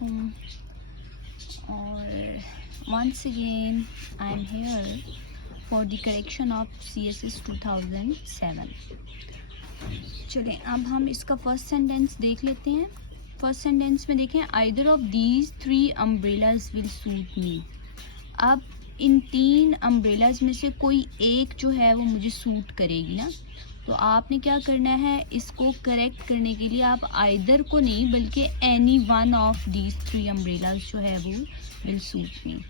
वालेकुम और once again I am here for the correction of CSS 2007। चलें अब हम इसका फर्स्ट सेंटेंस देख लेते हैं। फर्स्ट सेंटेंस में देखें, either of these 3 umbrellas will suit me. अब इन 3 अम्ब्रेलाज में से कोई एक जो है वो मुझे सूट करेगी ना, तो आपने क्या करना है, इसको करेक्ट करने के लिए आप आइदर को नहीं बल्कि any one of these 3 umbrellas जो है वो विल सूट मी,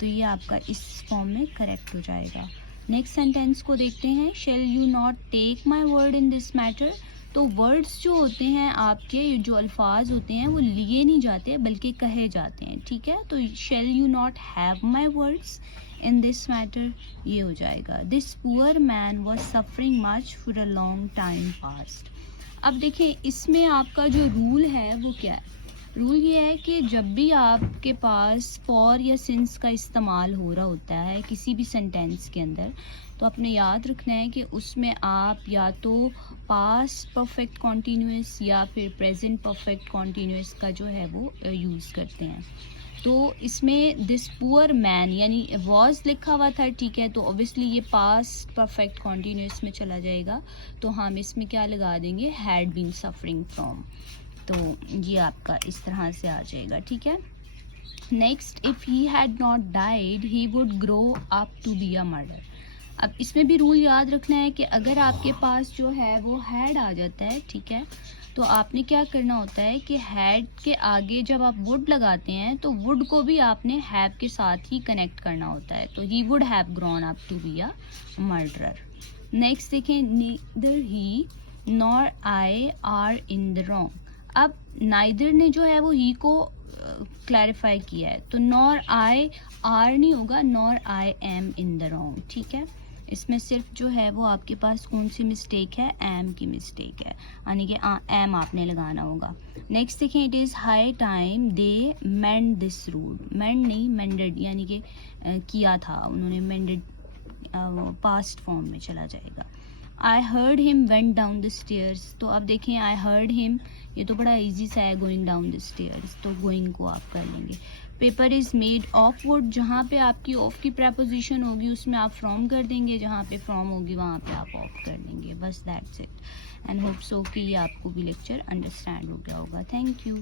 तो ये आपका इस फॉर्म में करेक्ट हो जाएगा। नेक्स्ट सेंटेंस को देखते हैं, shall you not take my word in this matter. तो वर्ड्स जो होते हैं आपके, जो अल्फाज होते हैं वो लिए नहीं जाते बल्कि कहे जाते हैं, ठीक है। तो shall you not have my words in this matter, ये हो जाएगा। This poor man was suffering much for a long time past. अब देखिए इसमें आपका जो रूल है वो क्या है। रूल ये है कि जब भी आपके पास फॉर या सिंस का इस्तेमाल हो रहा होता है किसी भी सेंटेंस के अंदर, तो आपने याद रखना है कि उसमें आप या तो पास्ट परफेक्ट कॉन्टीन्यूअस या फिर प्रेजेंट परफेक्ट कॉन्टीन्यूअस का जो है वो यूज़ करते हैं। तो इसमें दिस पुअर मैन यानी वॉज लिखा हुआ था, ठीक है, तो ऑब्वियसली ये पास्ट परफेक्ट कॉन्टीन्यूअस में चला जाएगा, तो हम इसमें क्या लगा देंगे, हैड बीन सफरिंग फ्रॉम। तो ये आपका इस तरह से आ जाएगा, ठीक है। Next, if he had not died he would grow up to be a murder. अब इसमें भी रूल याद रखना है कि अगर आपके पास जो है वो हैड आ जाता है, ठीक है, तो आपने क्या करना होता है कि हैड के आगे जब आप वुड लगाते हैं तो वुड को भी आपने हैव के साथ ही कनेक्ट करना होता है। तो he would have grown up to be a murderer. Next देखें, neither he nor I are in the wrong. अब नाइदर ने जो है वो ही को क्लैरिफाई किया है, तो नॉर आई आर नहीं होगा, nor I am in the wrong, ठीक है। इसमें सिर्फ जो है वो आपके पास कौन सी मिस्टेक है, एम की मिस्टेक है, यानी कि एम आपने लगाना होगा। नेक्स्ट देखें, it is high time they mend this road. Mend नहीं, मेंडेड, यानी कि किया था उन्होंने, मेंडेड पास्ट फॉर्म में चला जाएगा। I heard him went down the stairs. तो अब देखें, आई हर्ड हिम, ये तो बड़ा इजी सा है, गोइंग डाउन द स्टेयर्स, तो गोइंग को आप कर लेंगे। Paper is made of would, जहाँ पे आपकी ऑफ की प्रपोजिशन होगी उसमें आप फ्रॉम कर देंगे, जहाँ पे फ्रॉम होगी वहाँ पे आप ऑफ कर देंगे, बस that's it. And hope so कि ये आपको भी लेक्चर अंडरस्टैंड हो गया होगा। Thank you.